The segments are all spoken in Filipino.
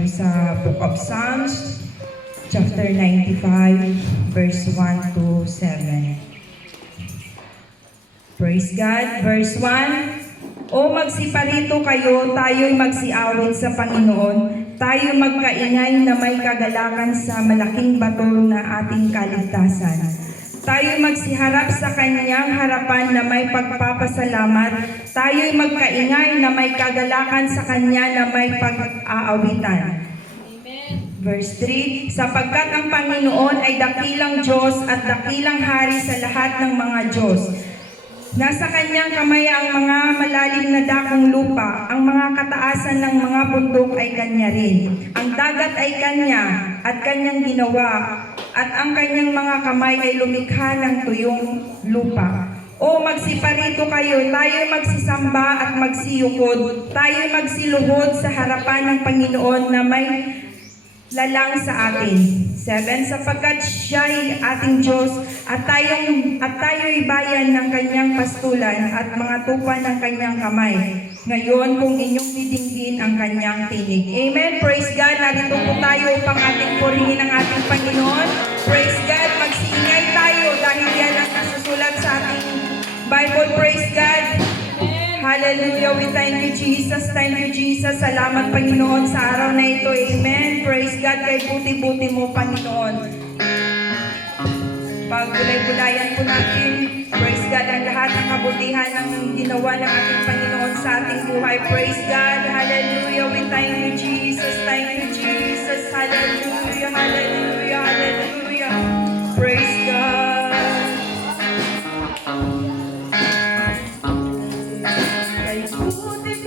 tayo sa Book of Psalms, chapter 95, verse 1 to 7. Praise God. Verse 1, O magsiparito kayo, tayo'y magsiawit sa Panginoon. Tayo magkaingay na may kagalakan sa malaking bato na ating kaligtasan. Tayo'y magsiharap sa kanyang harapan na may pagpapasalamat. Tayo'y magkaingay na may kagalakan sa kanya na may pag-aawitan. Verse 3, sapagkat ang Panginoon ay dakilang Diyos at dakilang hari sa lahat ng mga Diyos. Nasa kanyang kamay ang mga malalim na dakong lupa, ang mga kataasan ng mga bundok ay kanya rin. Ang dagat ay kanya at kanyang ginawa, at ang kanyang mga kamay ay lumikha ng tuyong lupa. O magsiparito kayo, tayo magsisamba at magsiyukod, tayo magsiluhod sa harapan ng Panginoon na may lalang sa atin. 7, sapagkat siya'y ating Diyos at tayo'y bayan ng kanyang pastulan at mga tupa ng kanyang kamay. Ngayon, kung inyong didinggin ang kanyang tinig. Amen. Praise God. Narito po tayo upang ating purihin ang ating Panginoon. Praise God. Magsiingay tayo dahil yan ang nasusulat sa ating Bible. Praise God. Hallelujah. We thank you, Jesus. Thank you, Jesus. Salamat, Panginoon, sa araw na ito. Amen. Praise God. Kay buti-buti mo, Panginoon. Pagbulay-bulayan po natin, praise God, ang lahat ng kabutihan ng ginawa ng ating Panginoon sa ating buhay. Praise God. Hallelujah. We thank you, Jesus. Thank you, Jesus. Hallelujah. Hallelujah. Hallelujah. Praise God. Kay buti-buti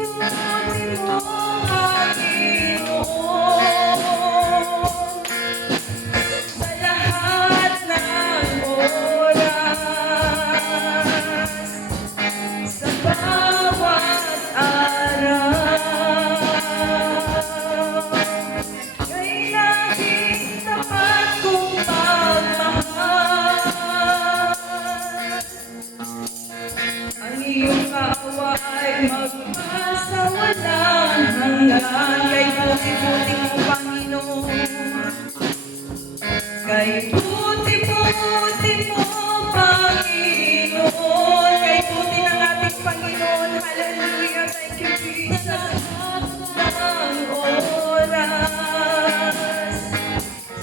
mo, Panginoon. Kay buti-buti mo, Panginoon. Kay buti ng ating Panginoon. Hallelujah. Thank you, Jesus. Ng oras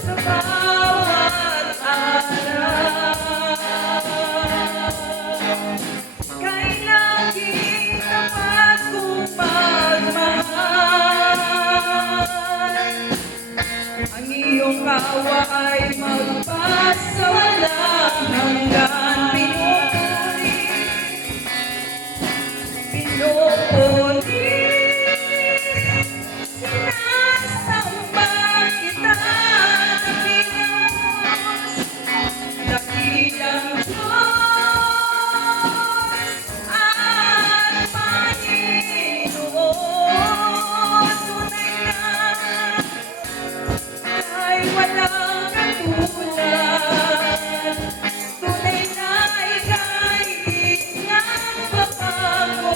sa bawat araw. Kay laging tapat kong pagmahal. Ang iyong kawa ay magpasawalang hanggan. Pinupuri, sinasamba kita, dakilang Diyos at Panginoon. Tunay na ay walang katulad. Tunay na ika'y di nagbabago.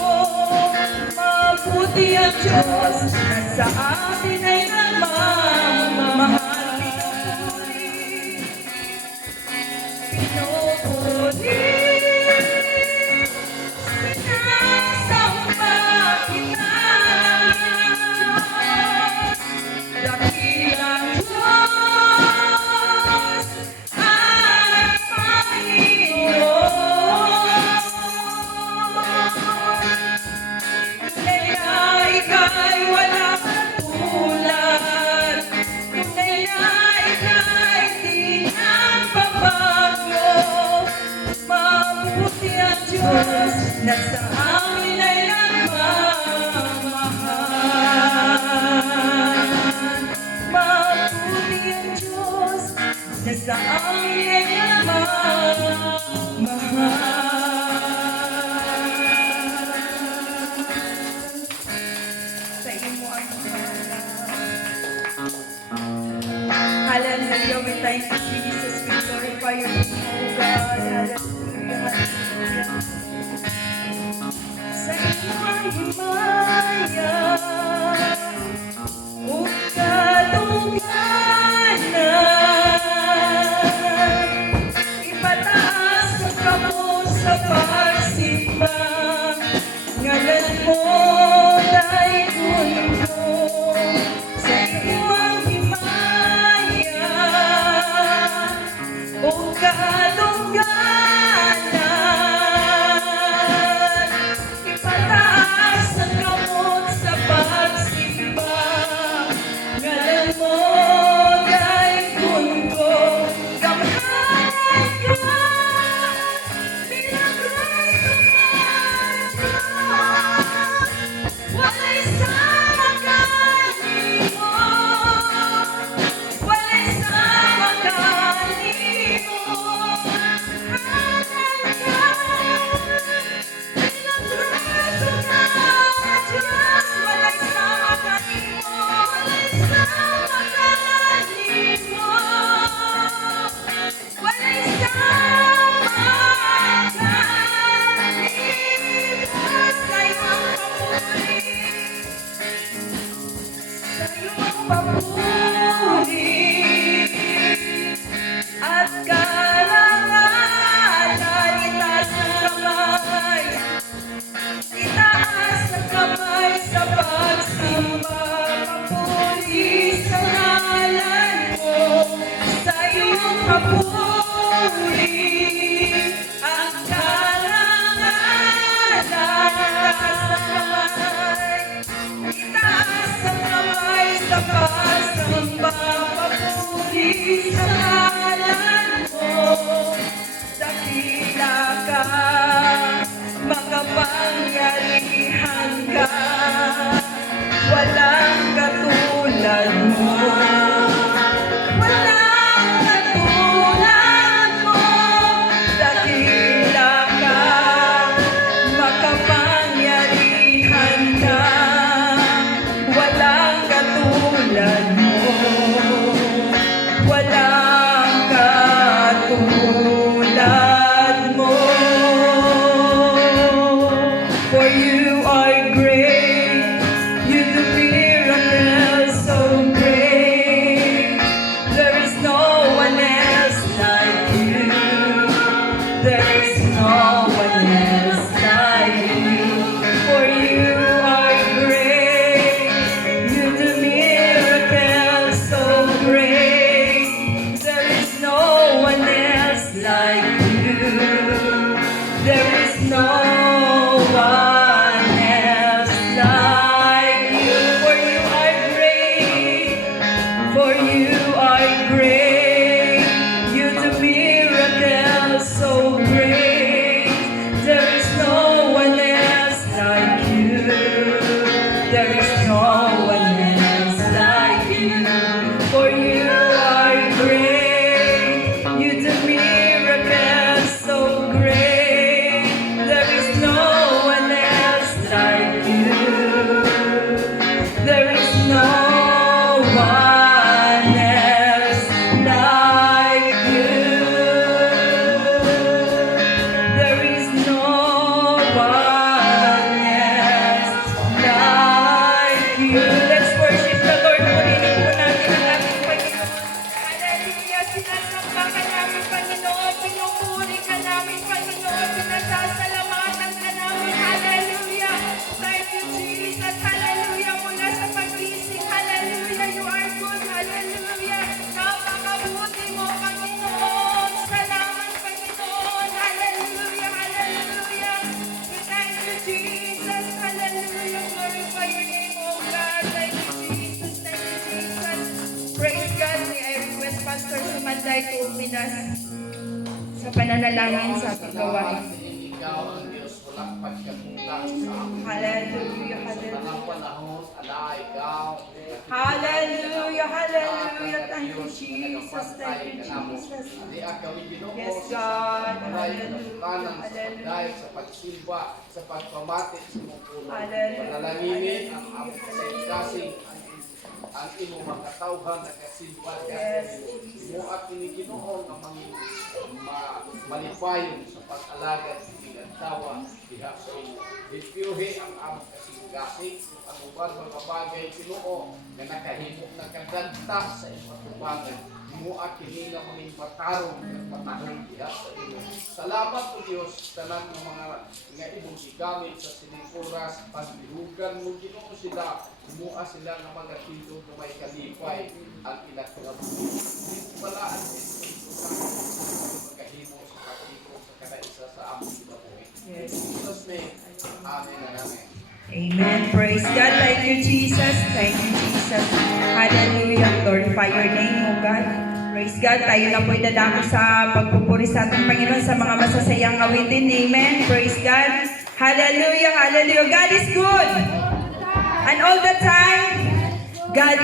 Mabuti ang Diyos na sa atin ay nagmamahal. Pinupuri, sinasamba kita, dakilang Diyos at Panginoon. Tunay na ika'y walang katulad. Tunay na ika'y di nagbabago. Mabuti ang Diyos na sa amin ay nagmamahal. Mabuti ang Diyos na sa amin ay nagmamahal. Sa imo ang hallelujah. We thank you, Jesus. We glorify your name, O God. Hallelujah. Hallelujah. Sa imo ang himaya, O God. sa iyong papuri at karangalan. Itaas ang kamay sa pagsamba, papuri sa ngalan mo, sa iyong papuri at karangalan. Itaas ang kamay sa pagsamba, papuri sa ngalan mo, dakila ka, makapangyarihan ka, walang katulad mo. Walang katulad mo, dakila ka, makapangyarihan ka, walang katulad mo. Walang katulad mo. For you are great, you do miracles so great. There is no one else like you. There is no one else like you. For you are great, you do miracles so great. There is no one else like you. There is no one else like you. For you are great. For you are great. You do miracles so great. There is no one else like you. There is no one else like you. For you are great. You do miracles so great. There is no one else like you. There is no one else like you. There is no one else like you. Let's worship the Lord. Purihin po natin ang ating Panginoon. Hallelujah. Sinasamba ka namin, Panginoon. Pinupuri ka namin, Panginoon. Pinasasalamatan ka namin. Hallelujah. Thank you, Jesus. Hallelujah. Mula sa pagising. Hallelujah. You are good. Hallelujah. Napakabuti mo, Panginoon. Salamat, Panginoon. Hallelujah. Hallelujah. We thank you, Jesus. Hallelujah. Glorify your name, oh God. Thank you, Jesus. Thank you, Jesus. Praise God. May I request Pastor Sumanday to open us sa pananalangin sa ating gawain. Ikaw ang Diyos, walang pagkakulang sa amin. Hallelujah. Sa Hallelujah. tanang panahon, ala ikaw. Hallelujah, hallelujah. Thank you, Jesus. Thank you, Jesus. Hindi ang kami Ginoo. Yes, God. Hallelujah. Hallelujah. Dahil sa pagsimba, sa pagpamati sa mong puno. Hallelujah. Panalanginin ang kasing ang imo mga tauhan na kasimba Yes, mo at ini Ginoo nga malipayon sa pag-alagad sa pinagtawa diha sa imo. Dipyuhi ang among kasing-kasing ang uban mga bagay Ginoo nga nakahimo nakadagta sa imong tubangan. Mo at kini nga mga matarong at matahong diha sa imo. Salamat po Dios tanan ng mga nga imong gigamit sa sining oras pagbihugan mo Ginoo sila. Mua sila nga mga tindog na may kalipay ang ilang kinabuhi. Balaan dito sa magkahimo sa pagkiko sa kada isa sa among kinabuhi. Yes. In Jesus' name, Amen and Amen. Amen. Praise God. Thank you, Jesus. Thank you, Jesus. Hallelujah. Glorify your name, O God. Praise God. Tayo na po'y dadako sa pagpupuri sa ating Panginoon sa mga masasayang awitin. Amen. Praise God. Hallelujah. Hallelujah. God is good. And all the time, God